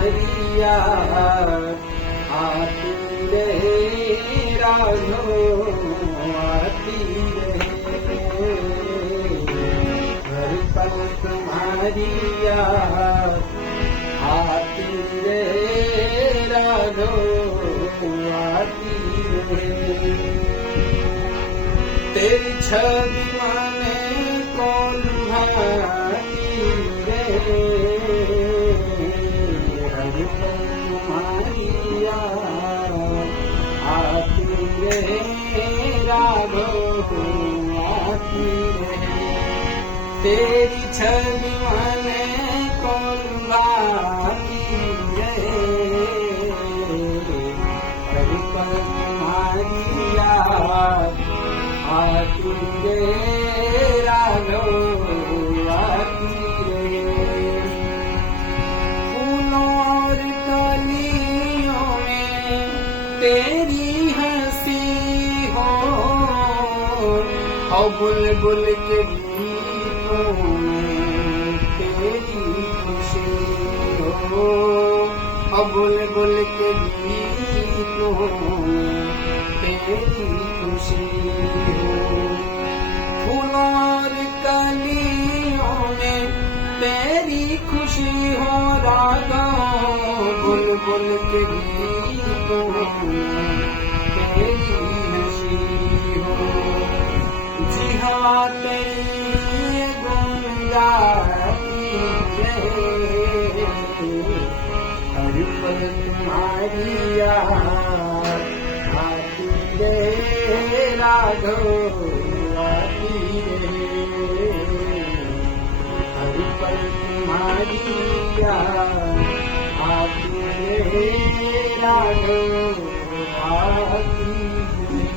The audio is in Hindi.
तुम्हारी याद आती रहे राघो आती रहे। हर पल तुम्हारी याद आती रहे राघो आती रहे। तेरी छवि माने कौन भाती रहे। हर पल तुम्हारी याद आती रहे राघो आती रहे। तेरी छवि माने कौन भाती रहे। हर पल तुम्हारी याद आती रहे राघो आती रहे। फूलों और कलियों में तेरी हंसी हो और बुलबुल के गीतों में तेरी खुशी हो और बुलबुल के गीतों में तेरी खुशी हो। फूलों और कलियों में तेरी खुशी हो रागा बुलबुल के गीतों में तेरी हंसी हो। जी हाँ तेरी गुनगाती रहे। हर पल तुम्हारी याद आती रहे राघो आती रहे। हर पल तुम्हारी याद आती रहे राघो आती रहे।